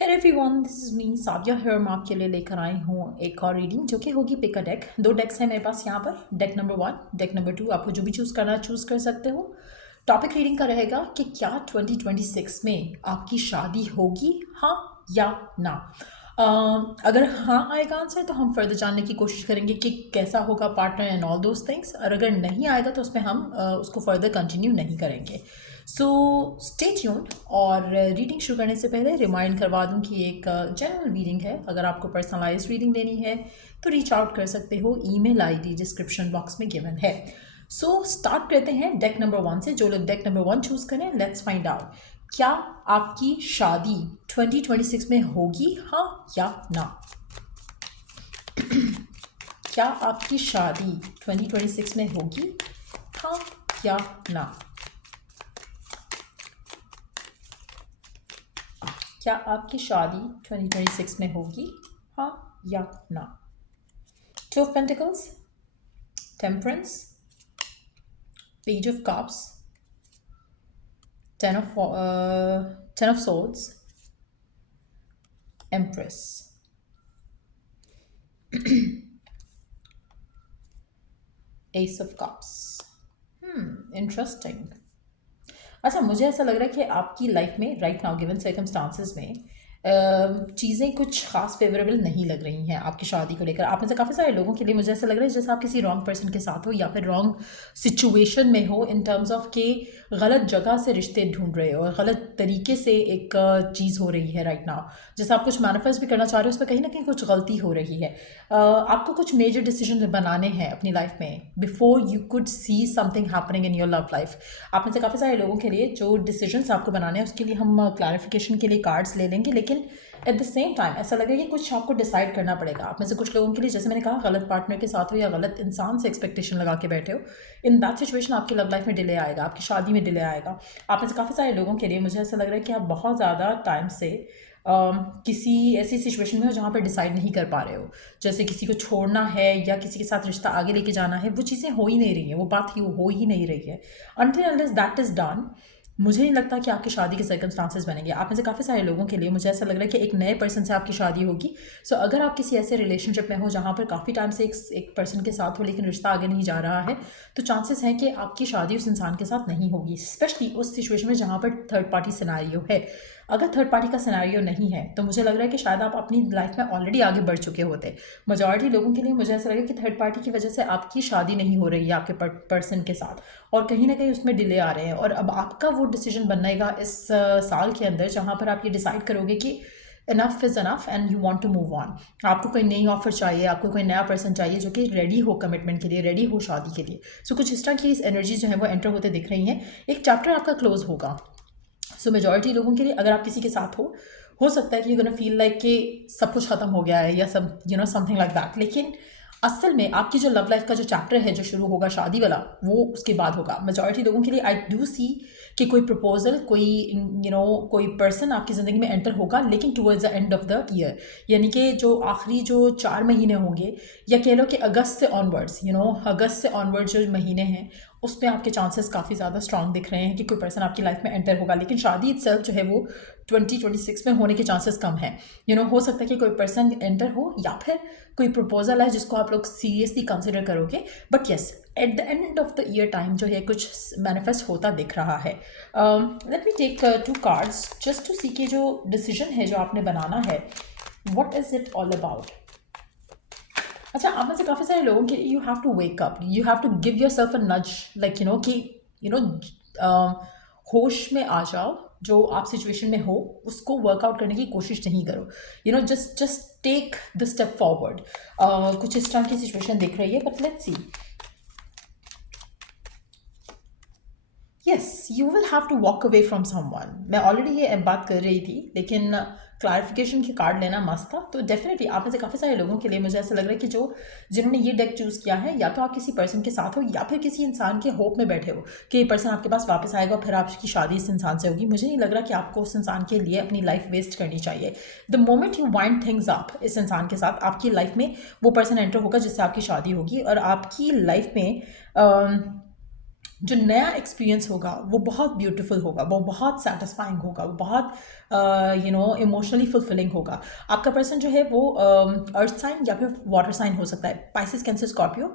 Hey everyone, this is me Sadia here. मैं आपके लिए लेकर आई हूँ एक और रीडिंग जो कि होगी पिक अ डेक। दो डेक्स हैं मेरे पास यहाँ पर। डेक नंबर 1, डेक नंबर 2, आपको जो भी चूज़ करना है चूज़ कर सकते हो। टॉपिक रीडिंग का रहेगा कि क्या 2026 में आपकी शादी होगी, हाँ या ना। अगर हाँ आएगा आंसर तो हम फर्दर जानने की कोशिश करेंगे कि कैसा होगा partner and all those things, और अगर नहीं आएगा तो उसमें हम उसको फर्दर कंटिन्यू नहीं करेंगे। So stay tuned. और रीडिंग शुरू करने से पहले रिमाइंड करवा दूं कि एक जनरल रीडिंग है। अगर आपको पर्सनलाइज रीडिंग लेनी है तो रीच आउट कर सकते हो। ईमेल आईडी डिस्क्रिप्शन बॉक्स में गिवन है। सो स्टार्ट करते हैं डेक नंबर 1 से। जो लोग डेक नंबर 1 चूज करें, लेट्स फाइंड आउट क्या आपकी शादी 2026 में होगी, हाँ या ना। क्या आपकी शादी 2026 में होगी, हाँ या ना। क्या आपकी शादी 2026 में होगी, हाँ या ना। Two of pentacles, temperance, page of cups, ten of swords, empress. S of cups. Interesting. अच्छा, मुझे ऐसा लग रहा है कि आपकी लाइफ में राइट नाउ गिवन सर्कमस्टांसेस में चीज़ें कुछ खास फेवरेबल नहीं लग रही हैं आपकी शादी को लेकर। आप में से काफ़ी सारे लोगों के लिए मुझे ऐसा लग रहा है जैसे आप किसी रॉन्ग पर्सन के साथ हो या फिर रॉन्ग सिचुएशन में हो, इन टर्म्स ऑफ के गलत जगह से रिश्ते ढूंढ रहे हो और गलत तरीके से एक चीज़ हो रही है राइट नाउ। जैसे आप कुछ मैनिफेस्ट भी करना चाह रहे हो, उसमें कहीं ना कहीं कुछ गलती हो रही है। आपको कुछ मेजर डिसीजन बनाने हैं अपनी लाइफ में before you could see something happening in your love life. आप में से काफ़ी सारे लोगों के लिए जो डिसीजंस आपको बनाने हैं उसके लिए हम क्लैरिफिकेशन के लिए कार्ड्स ले लेंगे, लेकिन एट द सेम टाइम ऐसा लगेगा कि कुछ आपको डिसाइड करना पड़ेगा। आप में से कुछ लोगों के लिए, जैसे मैंने कहा, गलत पार्टनर के साथ हो या गलत इंसान से एक्सपेक्टेशन लगा के बैठे हो, इन दैट सिचुएशन आपकी लव लाइफ में डिले आएगा, आपकी शादी में डिले आएगा। आप में से काफ़ी सारे लोगों के लिए मुझे ऐसा लग रहा है कि आप बहुत ज़्यादा टाइम से किसी ऐसी सिचुएशन में हो जहाँ पर डिसाइड नहीं कर पा रहे हो। जैसे किसी को छोड़ना है या किसी के साथ रिश्ता आगे लेके जाना है, वो चीज़ें हो ही नहीं रही हैं, वो बात ही हो ही नहीं रही है। Until unless that is done, मुझे नहीं लगता कि आपकी शादी के सर्कमस्टांसेस बनेंगे। आप में से काफ़ी सारे लोगों के लिए मुझे ऐसा लग रहा है कि एक नए पर्सन से आपकी शादी होगी। सो अगर आप किसी ऐसे रिलेशनशिप में हो जहाँ पर काफ़ी टाइम से एक पर्सन के साथ हो लेकिन रिश्ता आगे नहीं जा रहा है, तो चांसेस हैं कि आपकी शादी उस इंसान के साथ नहीं होगी, स्पेशली उस सिचुएशन में जहाँ पर थर्ड पार्टी सिनेरियो है। अगर थर्ड पार्टी का सिनेरियो नहीं है तो मुझे लग रहा है कि शायद आप अपनी लाइफ में ऑलरेडी आगे बढ़ चुके होते। मेजॉरिटी लोगों के लिए मुझे ऐसा लगा कि थर्ड पार्टी की वजह से आपकी शादी नहीं हो रही है आपके पर्सन के साथ, और कहीं ना कहीं उसमें डिले आ रहे हैं। और अब आपका वो डिसीजन बनेगा इस साल के अंदर जहाँ पर आप ये डिसाइड करोगे कि enough is enough and you want to move on. आपको कोई नई ऑफर चाहिए, आपको कोई नया पर्सन चाहिए जो कि रेडी हो कमिटमेंट के लिए, रेडी हो शादी के लिए। सो कुछ इस तरह की इस एनर्जी जो है वो एंटर होते दिख रही हैं। एक चैप्टर आपका क्लोज होगा। सो मेजॉरिटी लोगों के लिए, अगर आप किसी के साथ हो सकता है कि यू गोना फील लाइक कि सब कुछ खत्म हो गया है या सब समथिंग लाइक दैट, लेकिन असल में आपकी जो लव लाइफ का जो चैप्टर है जो शुरू होगा शादी वाला, वो उसके बाद होगा। मेजॉरिटी लोगों के लिए आई डू सी कि कोई प्रपोजल, कोई कोई पर्सन आपकी ज़िंदगी में एंटर होगा, लेकिन towards the end of the year, यानी कि जो आखिरी जो 4 महीने होंगे, या कह लो कि अगस्त से ऑनवर्ड्स, अगस्त से ऑनवर्ड्स जो महीने हैं उसमें आपके चांसेस काफ़ी ज़्यादा स्ट्रांग दिख रहे हैं कि कोई पर्सन आपकी लाइफ में एंटर होगा। लेकिन शादी इटसेल्फ जो है वो 2026 में होने के चांसेस कम हैं। हो सकता है कि कोई पर्सन एंटर हो या फिर कोई प्रपोजल है जिसको आप लोग सीरियसली कंसिडर करोगे। But yes, at the end of the year time जो है कुछ मैनिफेस्ट होता दिख रहा है। Let me take 2 cards just to see कि जो डिसीजन है जो आपने बनाना है, what is it all about. अच्छा, आप में से काफ़ी सारे लोगों के लिए you have to wake up, you have to give yourself a nudge, like कि होश में आ जाओ। जो आप सिचुएशन में हो उसको वर्कआउट करने की कोशिश नहीं करो, just take the step forward. कुछ इस तरह की सिचुएशन दिख रही है, but let's see. Yes, you will have to walk away from someone. मैं ऑलरेडी ये बात कर रही थी, लेकिन क्लैरिफिकेशन की कार्ड लेना मस्त था। तो डेफिनेटली आप में से काफ़ी सारे लोगों के लिए मुझे ऐसा लग रहा है कि जिन्होंने ये डेक चूज़ किया है, या तो आप किसी पर्सन के साथ हो या फिर किसी इंसान के होप में बैठे हो कि ये पर्सन आपके पास वापस आएगा और फिर आपकी शादी इस इंसान से होगी। मुझे नहीं लग रहा कि आपको उस इंसान के लिए अपनी लाइफ वेस्ट करनी चाहिए। The moment you wind things up इस इंसान के साथ, आपकी लाइफ में वो पर्सन एंटर होगा जिससे आपकी शादी होगी, और आपकी लाइफ में जो नया एक्सपीरियंस होगा वो बहुत ब्यूटीफुल होगा, वो बहुत सेटिस्फाइंग होगा, वो बहुत इमोशनली फुलफिलिंग होगा। आपका पर्सन जो है वो अर्थ साइन या फिर वाटर साइन हो सकता है, पाइसिस, कैंसर, स्कॉर्पियो,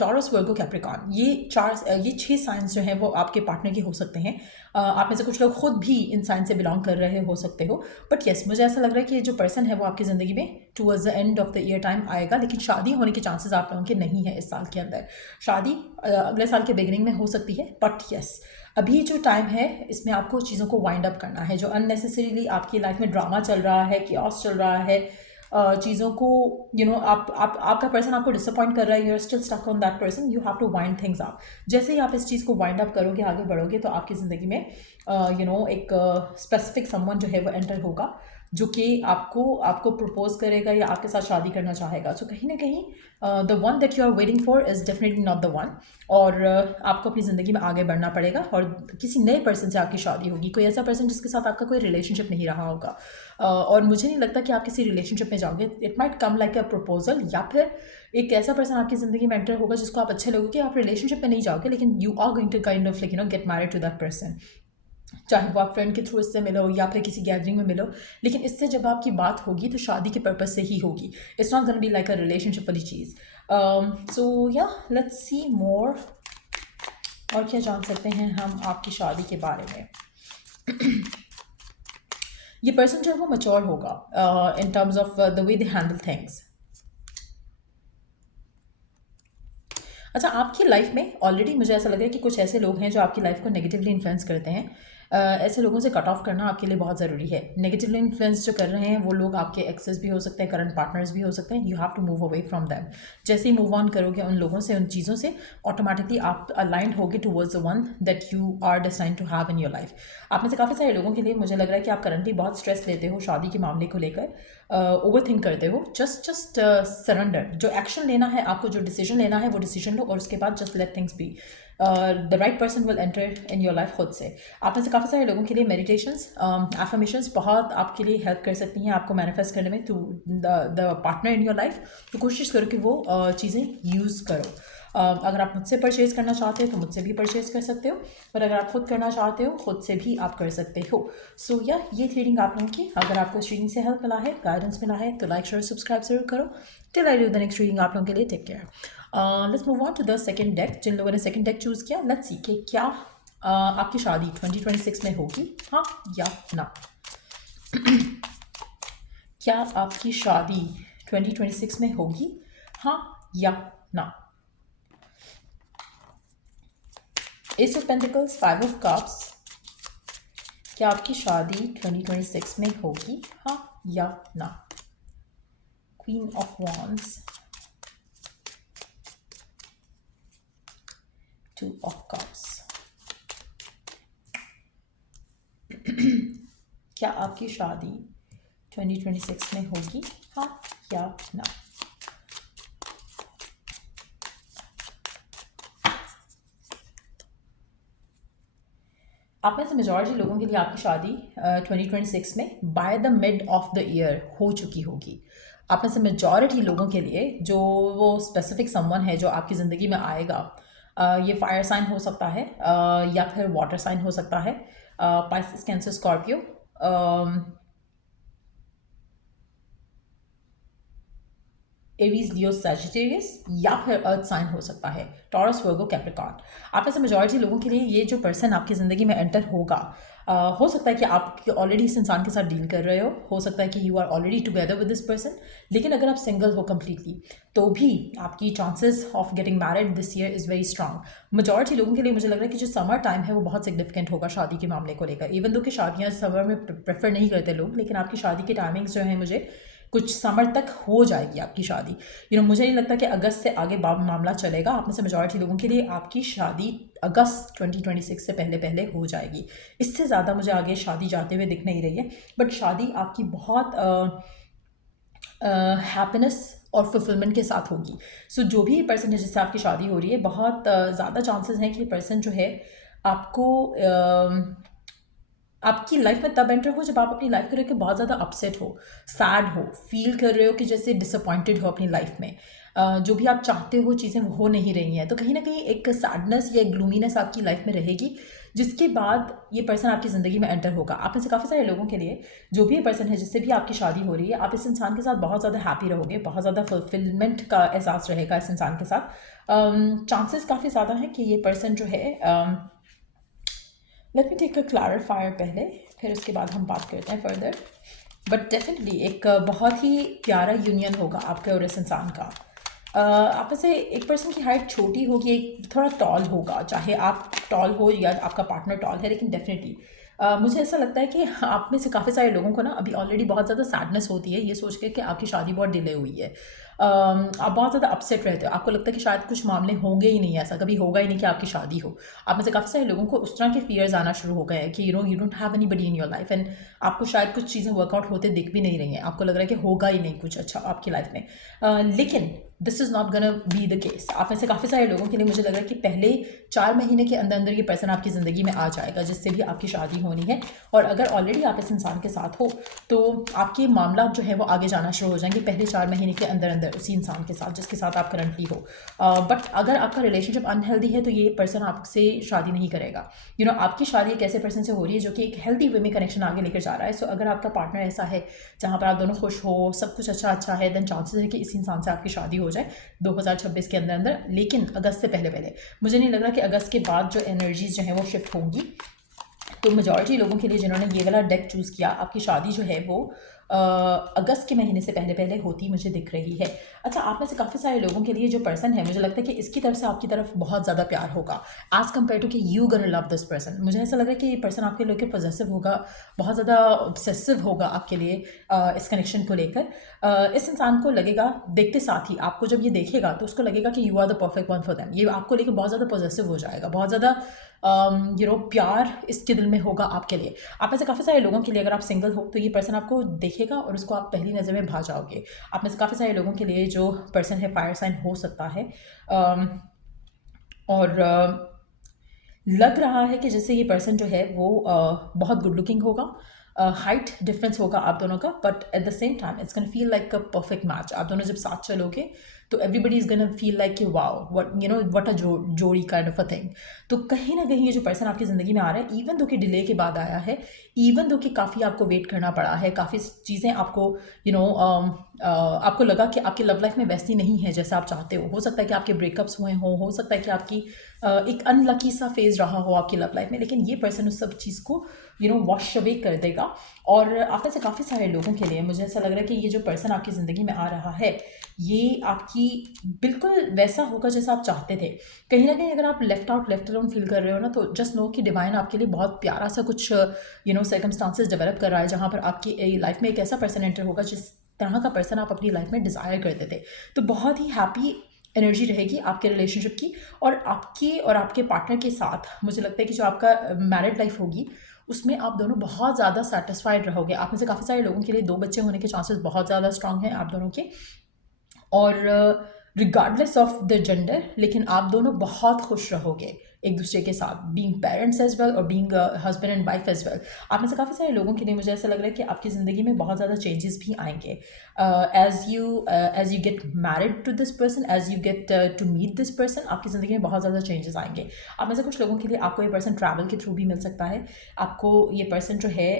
टॉरस, वर्गो, कैप्रिकॉर्न। ये 6 साइंस जो हैं वो आपके पार्टनर के हो सकते हैं। आप में से कुछ लोग खुद भी इन साइन से बिलोंग कर रहे हो सकते हो। बट येस, मुझे ऐसा लग रहा है कि ये जो पर्सन है वो आपकी ज़िंदगी में towards the end of the year time आएगा, लेकिन शादी होने के चांसेस आप लोगों के नहीं है इस साल के अंदर। शादी अगले साल के बिगिनिंग में हो सकती है, बट येस, अभी जो टाइम है इसमें आपको चीज़ों को वाइंड अप करना है। जो अननेसेसरीली आपकी लाइफ में ड्रामा चल रहा है, कियोस चल रहा है, चीज़ों को आप आपका पर्सन आपको डिसअपॉइंट कर रहा है, you are still stuck on that person, you have to wind things up. जैसे ही आप इस चीज़ को वाइंड अप करोगे, आगे बढ़ोगे, तो आपकी ज़िंदगी में एक स्पेसिफिक समवन जो है वो एंटर होगा, जो कि आपको आपको प्रपोज करेगा या आपके साथ शादी करना चाहेगा। सो कहीं ना कहीं the one that you are waiting for is definitely not the one. और आपको अपनी ज़िंदगी में आगे बढ़ना पड़ेगा और किसी नए पर्सन से आपकी शादी होगी, कोई ऐसा पर्सन जिसके साथ आपका कोई रिलेशनशिप नहीं रहा होगा। और मुझे नहीं लगता कि आप किसी रिलेशनशिप में जाओगे। It might come like a proposal, या फिर एक ऐसा पर्सन आपकी ज़िंदगी में एंटर होगा जिसको आप अच्छे लोगे कि आप रिलेशनशिप में नहीं जाओगे, लेकिन you are going to kind of get married to that person. चाहे वो आप फ्रेंड के थ्रू इससे मिलो या फिर किसी गैदरिंग में मिलो, लेकिन इससे जब आपकी बात होगी तो शादी के पर्पज से ही होगी। It's not gonna be like a relationship वाली चीज़। सो या लेट्स सी मोर। और क्या जान सकते हैं हम आपकी शादी के बारे में? ये पर्सन जो है वो मैच्योर होगा in terms of the way they handle things. अच्छा, आपकी लाइफ में ऑलरेडी मुझे ऐसा लग रहा है कि कुछ ऐसे लोग हैं जो आपकी लाइफ को नेगेटिवली इन्फ्लुएंस करते हैं। ऐसे लोगों से कट ऑफ करना आपके लिए बहुत ज़रूरी है। नेगेटिवली इन्फ्लुएंस जो कर रहे हैं वो लोग आपके एक्सेस भी हो सकते हैं, करंट पार्टनर्स भी हो सकते हैं। You have to move away from them. जैसे ही मूव ऑन करोगे उन लोगों से, उन चीज़ों से, ऑटोमेटिकली आप अलाइंड होगे towards the one that you are decide to have in your life. आप में से काफ़ी सारे लोगों के लिए मुझे लग रहा है कि आप करंटली बहुत स्ट्रेस लेते हो शादी के मामले को लेकर, ओवर थिंक करते हो। Just surrender. जो एक्शन लेना है आपको, जो डिसीजन लेना है वो डिसीजन लो, और उसके बाद just let things be. The right person will enter in your life खुद से। आप में से काफ़ी सारे लोगों के लिए मेडिटेशंस, एफर्मेशंस बहुत आपके लिए हेल्प कर सकती हैं आपको मैनिफेस्ट करने में, to the partner in your life. तो कोशिश करो कि वो चीज़ें यूज़ करो। अगर आप मुझसे परचेज़ करना चाहते हो तो मुझसे भी परचेज़ कर सकते हो, और अगर आप खुद करना चाहते हो खुद से भी आप कर सकते हो। सो या ये रीडिंग आप लोगों की, अगर आपको इस रीडिंग से हेल्प मिला है, गाइडेंस मिला है, तो लाइक शेयर सब्सक्राइब जरूर करो। Till I do the next reading आप लोगों के लिए, take care. Let's move on to the second deck. जिन लोगों ने सेकंड डेक चूज़ किया, लेट्स सी कि क्या आपकी शादी 2026 में होगी, हाँ या ना। क्या आपकी शादी 2026 में होगी, हाँ या ना। S of pentacles, 5 of cups. क्या आपकी शादी 2026 में होगी, हाँ या ना। Queen of wands, 2 of cups. क्या आपकी शादी 2026 में होगी, हाँ या ना। आप में से मेजॉरिटी लोगों के लिए आपकी शादी 2026 में by the mid of the year हो चुकी होगी। आप में से मेजॉरिटी लोगों के लिए जो वो स्पेसिफिक समवन है जो आपकी ज़िंदगी में आएगा, ये फायर साइन हो सकता है, या फिर वाटर साइन हो सकता है, पाइसेस, कैंसर, स्कॉर्पियो, एरीज, लियो, सैजिटेरियस, या फिर अर्थ साइन हो सकता है, टॉरस, वर्गो, कैप्रिकॉर्न। आप में से मेजॉरिटी लोगों के लिए ये जो पर्सन आपकी ज़िंदगी में एंटर होगा, हो सकता है कि आप ऑलरेडी इस इंसान के साथ डील कर रहे हो सकता है कि you are already together with this person. लेकिन अगर आप सिंगल हो कम्प्लीटली, तो भी आपकी chances of getting married this year is very strong. Majority लोगों के लिए मुझे लग रहा है कि जो समर टाइम है वो बहुत सिग्निफिकेंट होगा शादी के मामले को लेकर। इवन दो कि शादियाँ समर में प्रेफर नहीं करते लोग, लेकिन आपकी शादी की टाइमिंग्स जो है मुझे कुछ समर तक हो जाएगी आपकी शादी। मुझे नहीं लगता कि अगस्त से आगे मामला चलेगा। आप में से मेजॉरिटी लोगों के लिए आपकी शादी अगस्त 2026 से पहले पहले हो जाएगी। इससे ज़्यादा मुझे आगे शादी जाते हुए दिख नहीं रही है, बट शादी आपकी बहुत हैप्पीनेस और फुलफिलमेंट के साथ होगी। सो जो भी पर्सन है जिससे आपकी शादी हो रही है, बहुत ज़्यादा चांसेस हैं कि ये पर्सन जो है आपको आपकी लाइफ में तब एंटर हो जब आप अपनी लाइफ को लेकर बहुत ज़्यादा अपसेट हो, सैड हो, फील कर रहे हो कि जैसे डिसअपॉइंटेड हो अपनी लाइफ में। जो भी आप चाहते हो चीज़ें वो हो नहीं रही हैं, तो कहीं ना कहीं एक सैडनेस या ग्लूमीनेस आपकी लाइफ में रहेगी, जिसके बाद ये पर्सन आपकी ज़िंदगी में एंटर होगा। आप में से काफ़ी सारे लोगों के लिए जो भी ये पर्सन है जिससे भी आपकी शादी हो रही है, आप इस इंसान के साथ बहुत ज़्यादा हैप्पी रहोगे, बहुत ज़्यादा फुलफिलमेंट का एहसास रहेगा इस इंसान के साथ। चांसेस काफ़ी ज़्यादा हैं कि ये पर्सन जो है, let me take a clarifier पहले, फिर उसके बाद हम बात करते हैं फर्दर। बट डेफिनेटली एक बहुत ही प्यारा यूनियन होगा आपके और इस इंसान का। आप में से एक पर्सन की हाइट छोटी होगी, एक थोड़ा टॉल होगा, चाहे आप टॉल हो या आपका पार्टनर टॉल है, लेकिन डेफिनेटली मुझे ऐसा लगता है कि आप में से काफ़ी सारे लोगों को ना अभी ऑलरेडी बहुत ज़्यादा सैडनेस होती है ये सोच के कि आपकी शादी बहुत डिले हुई है। आप बहुत ज़्यादा अपसेट रहते हो, आपको लगता है कि शायद कुछ मामले होंगे ही नहीं, ऐसा कभी होगा ही नहीं कि आपकी शादी हो। आप में से काफ़ी सारे लोगों को उस तरह के फियर्स आना शुरू हो गए हैं कि you don't have anybody in your life, and आपको शायद कुछ चीज़ें वर्कआउट होते दिख भी नहीं रही हैं, आपको लग रहा है कि होगा ही नहीं कुछ अच्छा आपकी लाइफ में। लेकिन this is not gonna be the case. आप में से काफ़ी सारे लोगों के लिए मुझे लग रहा है कि पहले 4 महीने के अंदर अंदर ये पर्सन आपकी ज़िंदगी में आ जाएगा जिससे भी आपकी शादी होनी है। और अगर ऑलरेडी आप इस इंसान के साथ हो तो आपके मामला जो है वो आगे जाना शुरू हो जाएंगे पहले 4 महीने के अंदर अंदर उसी इंसान के साथ जिसके साथ आप करंटली हो। बट अगर आपका रिलेशनशिप अनहेल्दी है तो ये पर्सन आपसे शादी नहीं करेगा। आपकी शादी एक ऐसे पर्सन से हो रही है जो कि एक हेल्दी वे में कनेक्शन आगे लेकर जा रहा है। सो अगर आपका पार्टनर ऐसा है जहाँ पर आप दोनों खुश हो, सब कुछ अच्छा है, देन चांसेस है कि इस इंसान से आपकी शादी हो जाए 2026 के अंदर अंदर, लेकिन अगस्त से पहले पहले। मुझे नहीं लग रहा कि अगस्त के बाद जो एनर्जीज जो है वो शिफ्ट होंगी। तो मेजॉरिटी लोगों के लिए जिन्होंने ये वाला डेक चूज़ किया, आपकी शादी जो है वो अगस्त के महीने से पहले पहले होती मुझे दिख रही है। अच्छा, आप में से काफ़ी सारे लोगों के लिए जो पर्सन है, मुझे लगता है कि इसकी तरफ से आपकी तरफ बहुत ज़्यादा प्यार होगा एज़ कम्पेयर टू कि you gonna love this person. मुझे ऐसा लग रहा है कि ये पर्सन आपके लेकर पॉजेसिव होगा, बहुत ज़्यादा ऑब्सेसिव होगा आपके लिए इस कनेक्शन को लेकर। इस इंसान को लगेगा, देखते साथ ही आपको जब ये देखेगा तो उसको लगेगा कि you are the perfect one for them. ये आपको लेकर बहुत ज़्यादा पॉजेसिव हो जाएगा, बहुत ज़्यादा प्यार इसके दिल में होगा आपके लिए। आप में से काफ़ी सारे लोगों के लिए, अगर आप सिंगल हो तो ये पर्सन आपको देखेगा और उसको आप पहली नज़र में भा जाओगे। आप में से काफ़ी सारे लोगों के लिए जो पर्सन है फायर साइन हो सकता है। और लग रहा है कि जैसे ये पर्सन जो है वो बहुत गुड लुकिंग होगा, हाइट डिफरेंस होगा आप दोनों का, but at the same time it's gonna feel like a perfect match. आप दोनों जब साथ चलोगे तो everybody is gonna feel like कि वाओ, व्हाट अ जोड़ी काइंड ऑफ अ थिंग। तो कहीं ना कहीं ये जो पर्सन आपकी ज़िंदगी में आ रहा है, इवन दो कि डिले के बाद आया है, इवन दो कि काफ़ी आपको वेट करना पड़ा है, काफ़ी चीज़ें आपको आपको लगा कि आपकी लव लाइफ में वैसी नहीं है जैसा आप चाहते हो सकता है कि आपके ब्रेकअप्स हुए हों, हो सकता है कि आपकी एक अनलकी सा फेज रहा हो आपकी लव लाइफ में, लेकिन ये पर्सन उस सब चीज़ को वॉश अवे कर देगा। और आप में से काफ़ी सारे लोगों के लिए मुझे ऐसा लग रहा है कि ये जो पर्सन आपकी ज़िंदगी में आ रहा है ये आपकी बिल्कुल वैसा होगा जैसा आप चाहते थे। कहीं ना कहीं अगर आप left out left alone feel कर रहे हो ना, तो जस्ट नो कि डिवाइन आपके लिए बहुत प्यारा सा कुछ सर्कमस्टांसेस डेवलप कर रहा है, जहाँ पर आपकी लाइफ में एक ऐसा पर्सन एंटर होगा जिस तरह का पर्सन आप अपनी लाइफ में डिज़ायर करते थे। तो बहुत ही हैप्पी एनर्जी रहेगी आपके रिलेशनशिप की, और आपकी और आपके पार्टनर के साथ मुझे लगता है कि जो आपका मैरिड लाइफ होगी उसमें आप दोनों बहुत ज़्यादा सेटिस्फाइड रहोगे। आप में से काफ़ी सारे लोगों के लिए 2 बच्चे होने के चांसेस बहुत ज़्यादा स्ट्रांग हैं आप दोनों के। और रिगार्डलेस ऑफ द जेंडर, लेकिन आप दोनों बहुत खुश रहोगे एक दूसरे के साथ, बीइंग पेरेंट्स एज वेल और being husband and wife as well. आप में से काफ़ी सारे लोगों के लिए मुझे ऐसा लग रहा है कि आपकी ज़िंदगी में बहुत ज़्यादा चेंजेस भी आएंगे as you get married to this person, as you get to meet this person, आपकी ज़िंदगी में बहुत ज़्यादा चेंजेस आएंगे। आप में से कुछ लोगों के लिए आपको ये पर्सन ट्रैवल के थ्रू भी मिल सकता है, आपको ये पर्सन जो है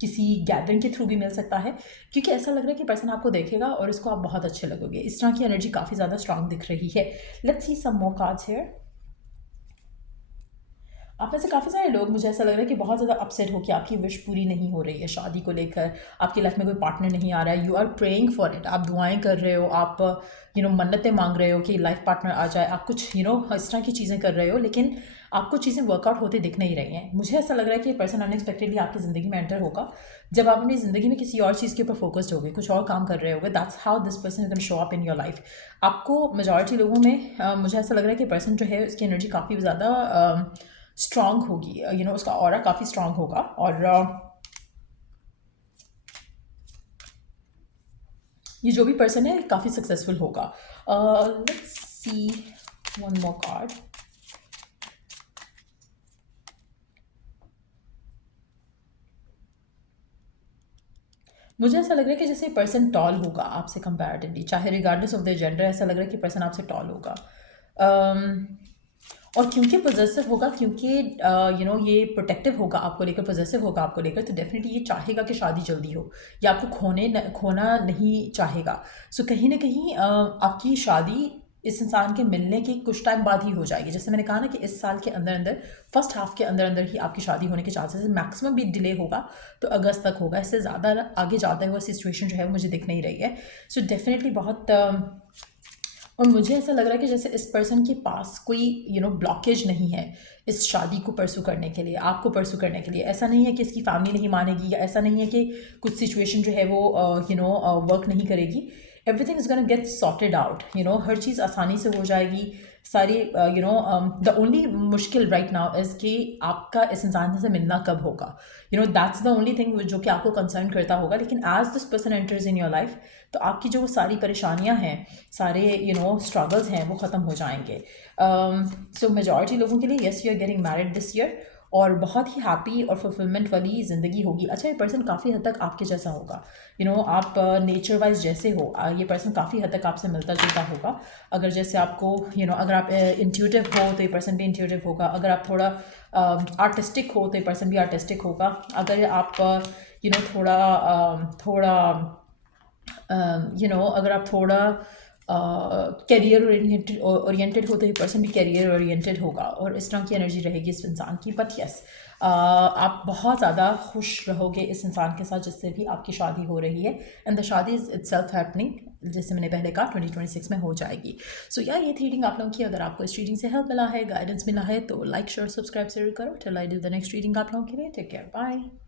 किसी गैदरिंग के थ्रू भी मिल सकता है, क्योंकि ऐसा लग रहा है कि पर्सन आपको देखेगा और इसको आप बहुत अच्छे लगोगे। इस तरह की एनर्जी काफ़ी ज़्यादा स्ट्रांग दिख रही है। Let's see some more cards here. आप में से काफ़ी सारे लोग, मुझे ऐसा लग रहा है कि बहुत ज़्यादा अपसेट हो कि आपकी विश पूरी नहीं हो रही है शादी को लेकर, आपकी लाइफ में कोई पार्टनर नहीं आ रहा है। You are praying for it, आप दुआएं कर रहे हो, आप मन्नतें मांग रहे हो कि लाइफ पार्टनर आ जाए, आप कुछ इस तरह की चीज़ें कर रहे हो, लेकिन आपको चीज़ें वर्कआउट होते दिख नहीं रही हैं। मुझे ऐसा लग रहा है कि ये पर्सन अनएक्सपेक्टेडली आपकी ज़िंदगी में एंटर होगा जब आप अपनी ज़िंदगी में किसी और चीज़ के ऊपर फोकस्ड होगे, कुछ और काम कर रहे होगे। That's how this person is gonna show up in your life. आपको मेजॉरिटी लोगों में मुझे ऐसा लग रहा है कि पर्सन जो है उसकी एनर्जी काफ़ी ज़्यादा स्ट्रांग होगी, उसका ऑरा काफ़ी स्ट्रांग होगा। और ये जो भी पर्सन है काफ़ी सक्सेसफुल होगा। Let's see one more card. मुझे ऐसा लग रहा है कि जैसे पर्सन टॉल होगा आपसे कंपैरेटिवली, चाहे रिगार्डलेस ऑफ द जेंडर, ऐसा लग रहा है कि पर्सन आपसे टॉल होगा। अम, और क्योंकि पॉजेसिव होगा, क्योंकि ये प्रोटेक्टिव होगा आपको लेकर, पॉजेसिव होगा आपको लेकर, तो डेफिनेटली ये चाहेगा कि शादी जल्दी हो, या आपको खोना नहीं चाहेगा। सो कहीं ना कहीं आपकी शादी इस इंसान के मिलने के कुछ टाइम बाद ही हो जाएगी। जैसे मैंने कहा ना कि इस साल के अंदर अंदर, फर्स्ट हाफ के अंदर अंदर ही आपकी शादी होने के चांसेस है। मैक्सिमम भी डिले होगा तो अगस्त तक होगा, इससे ज़्यादा आगे जाता हुआ सिचुएशन जो है वो मुझे दिख नहीं रही है। सो डेफिनेटली बहुत और मुझे ऐसा लग रहा है कि जैसे इस पर्सन के पास कोई ब्लॉकेज नहीं है इस शादी को परसू करने के लिए, आपको परसू करने के लिए। ऐसा नहीं है कि इसकी फैमिली नहीं मानेगी, या ऐसा नहीं है कि कुछ सिचुएशन जो है वो वर्क नहीं करेगी। Everything is gonna get sorted out, हर चीज़ आसानी से हो जाएगी सारी। द ओनली मुश्किल राइट नाउ इज़ कि आपका इस इंसान से मिलना कब होगा। दैट्स द ओनली थिंग जो कि आपको कंसर्न करता होगा। लेकिन as this person enters in your life, तो आपकी जो वो सारी परेशानियां हैं, सारे स्ट्रगल्स हैं, वो ख़त्म हो जाएंगे। सो मेजॉरिटी लोगों के लिए, yes, you are getting married this year, और बहुत ही हैप्पी और फुलफिलमेंट वाली ज़िंदगी होगी। अच्छा, ये पर्सन काफ़ी हद तक आपके जैसा होगा। आप नेचर वाइज जैसे हो, ये पर्सन काफ़ी हद तक आपसे मिलता जुलता होगा। अगर जैसे आपको अगर आप इंट्यूटिव हो तो ये पर्सन भी इंट्यूटिव होगा। अगर आप थोड़ा आर्टिस्टिक हो तो ये पर्सन भी आर्टिस्टिक होगा। अगर आप थोड़ा अगर आप थोड़ा कैरियर ओरिएंटेड हो तो ये पर्सन भी कैरियर ओरिएंटेड होगा, और इस तरह की एनर्जी रहेगी इस इंसान की। बट यस, आप बहुत ज़्यादा खुश रहोगे इस इंसान के साथ जिससे भी आपकी शादी हो रही है, एंड द शादी इज़ इटसेल्फ हैपनिंग, जैसे मैंने पहले कहा 2026 में हो जाएगी। सो यार, ये थी रीडिंग आप लोगों की। अगर आपको इस रीडिंग से हेल्प मिला है, गाइडेंस मिला है, तो लाइक शेयर सब्सक्राइब जरूर करो। Till I do the next reading आप लोगों के लिए। Take care, bye.